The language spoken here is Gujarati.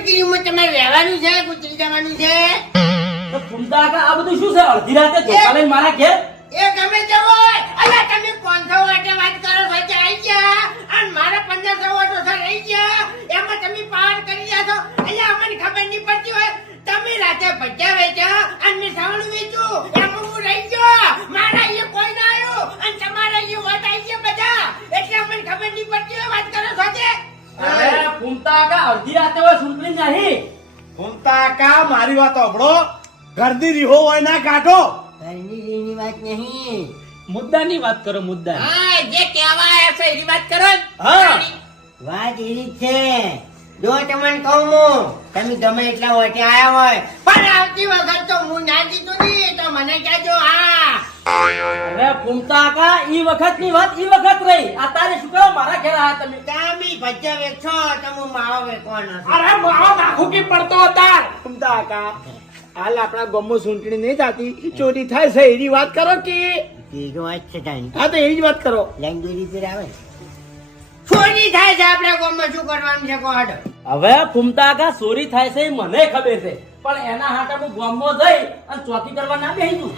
ગીરીમાં તમારે રહેવાનું છે ગુજરી જવાનું છે તો ફૂમતા કાકા આ બધું શું છે અડધી રાતે ધોકા લઈને મારા ઘેર એ ગમે તે હોય અલ્યા તમે 500 વાટે વાત કરો વચ્ચે આવી ગયા અને મારા 1500 વાટો સર રહી ગયા એમાં તમે પાર કરી રહ્યા છો અલ્યા અમને ખબર નહીં પડતી હોય તમે રાતે ભજ્યા વેચ્યા અને મેં સાવણું વેચ્યું એમાં હું રહી ગયો મારા અહીંયા કોઈ ના આવ્યું અને તમારા અહીંયા વાત આવી ગયા બધા એટલે અમને ખબર નહીં પડતી હોય વાત કરો છો કે અરે ફૂમતા કાકા અડધી રાતે હોય સુંપલી નહીં ઘૂમતા કા મારી વાત સાંભળો ઘરદી રીહો હોય ના કાઢો એની વાત નહીં મુદ્દાની વાત કરો મુદ્દા હા જે કહેવા આવ્યા છે એની વાત કરો ને. હા. વાત એવી જ છે જો તમને કહું હું તમે ગમે એટલા વટે આયા હોય પણ આવતી વખત તો હું ના જીતું નહીં તો મને કહેજો હા અરે ફૂમતા કાકા ઈ વખતની વાત ઈ વખત રહી આ તારે શું કરો મારા ઘેર આયા તમે તમે ભજ્યા વેચો તો હું માવો વેચવાનો છું. અરે મારો નાખું કે પડતો હતા ઘૂમતા કા હાલ આપણા ગામમાં સૂંટણી નહીં જાતી ચોરી થાય છે એની વાત કરો કે બીજો વાત છે તારી હા તો એની જ વાત કરો લેંગ્વેજ પર આવે ચોરી થાય છે આપણા ગામમાં શું કરવાનું છે કોડ હવે ફૂમતા કાકા ચોરી થાય છે એ મને ખબર છે પણ એના હાટે હું ગામમાં જઈ અને ચોકી કરવા ના બેસી છું